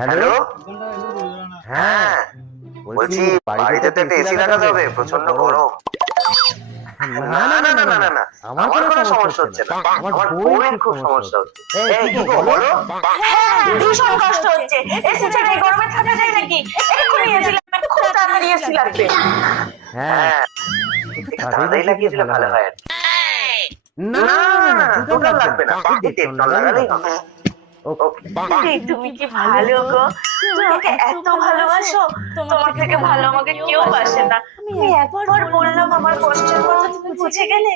hello হ্যাঁ বলছি বাড়িতে তো একটা এসি লাগাতে হবে প্রচণ্ড গরম না না না না না না না আমার কোনো সমস্যা হচ্ছে না আমার বউয়ের খুব সমস্যা হচ্ছে এই কি বলো হ্যাঁ ভীষণ কষ্ট হচ্ছে এসি ছাড়া এই গরমে থাকা যায় নাকি এক্ষুনি এসি লাগবে খুব তাড়াতাড়ি এসি লাগবে হ্যাঁ তাড়াতাড়ি লাগিয়ে দিলে ভালো হয় না না না না লাগবে না এই লাগালেই হবে তুমি কি ভালো গো তুমি আমাকে এত ভালোবাসো তোমার থেকে ভালো আমাকে কেউ বাসে না আমি একবার বললাম আমার কষ্টের কথা তুমি বুঝে গেলে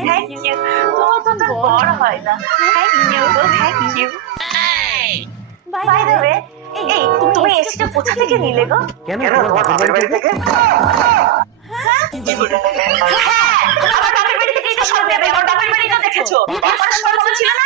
থ্যাংক ইউ তোমার তো তোর বড় হয় না thank you go thank you by the way এই তুমি এসিটা কোথা থেকে নিলে গো কেন তোমার বাপের বাড়ি থেকে হ্যাঁ আমার বাপের বাড়ি থেকে এটা সব নেবে আমার বাপের বাড়ি তো দেখেছ আমার সময় ছিল না